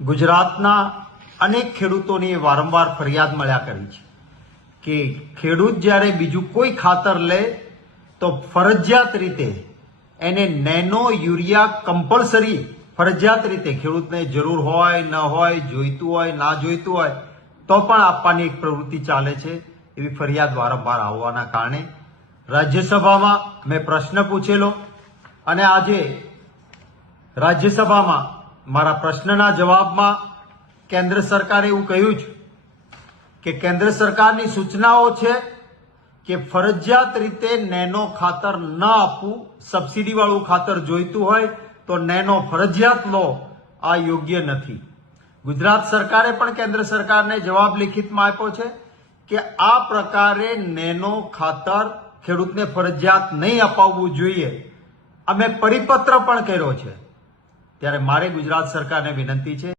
ગુજરાતના અનેક ખેડૂતોની વારંવાર ફરિયાદ મળ્યા કરી છે કે ખેડૂત જ્યારે બીજું કોઈ ખાતર લે તો ફરજિયાત રીતે એને નેનો યુરિયા કમ્પલસરી ફરજિયાત રીતે ખેડૂતને જરૂર હોય ન હોય, જોઈતું હોય ના જોઈતું હોય તો પણ આપવાની એક પ્રવૃત્તિ ચાલે છે. એવી ફરિયાદ વારંવાર આવવાના કારણે રાજ્યસભામાં મેં પ્રશ્ન પૂછેલો અને આજે રાજ્યસભામાં મારા પ્રશ્નના જવાબમાં કેન્દ્ર સરકારે એવું કહ્યું છે કે કેન્દ્ર સરકારની સૂચનાઓ છે કે ફરજિયાત રીતે નેનો ખાતર ન આપવું, સબસિડી વાળું ખાતર જોઈતું હોય તો નેનો ફરજિયાત લો, આ યોગ્ય નથી. ગુજરાત સરકારે પણ કેન્દ્ર સરકારને જવાબ લિખિતમાં આપ્યો છે કે આ પ્રકારે નેનો ખાતર ખેડૂતને ફરજિયાત નહીં અપાવવું જોઈએ. અમે પરિપત્ર પણ કર્યો છે. ત્યારે મારે ગુજરાત સરકારને વિનંતી છે